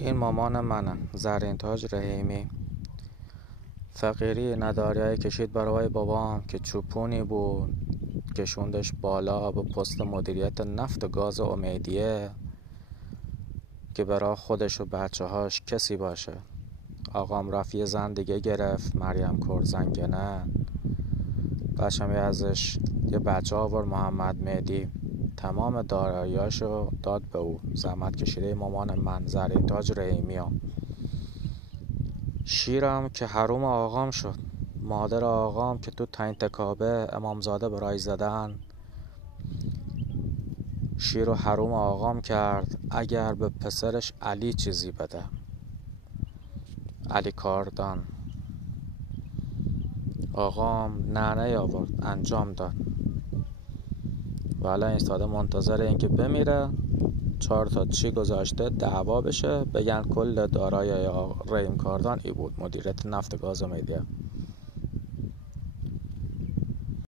این مامان منه، زرین تاج رحیمی. فقیری نداریای کشید برای بابام که چوپونی بود، کشوندش بالا به پست مدیریت نفت و گاز امیدیه که برای خودش و بچه هاش کسی باشه. آقام رفت یه زن دیگه گرفت، مریم کرزنگنه. بچه‌می ازش یه بچه آورد، محمد مهدی. تمام داراییاشو داد به او. زحمت کشیده مامان من، زرین تاج رحیمی ها. شیرم که حروم آقام شد. مادر آقام که تو تنگتکابه امامزاده برای زدن، شیر و حروم آقام کرد اگر به پسرش علی چیزی بده. علی کاردان. آقام نه آورد، انجام داد. ولی ایستاده منتظر این که بمیره 4 تا چی گذاشته دعوا بشه، بگن کل دارایی رحیم کاردان ای بود، مدیریت نفت و گاز امیدیه.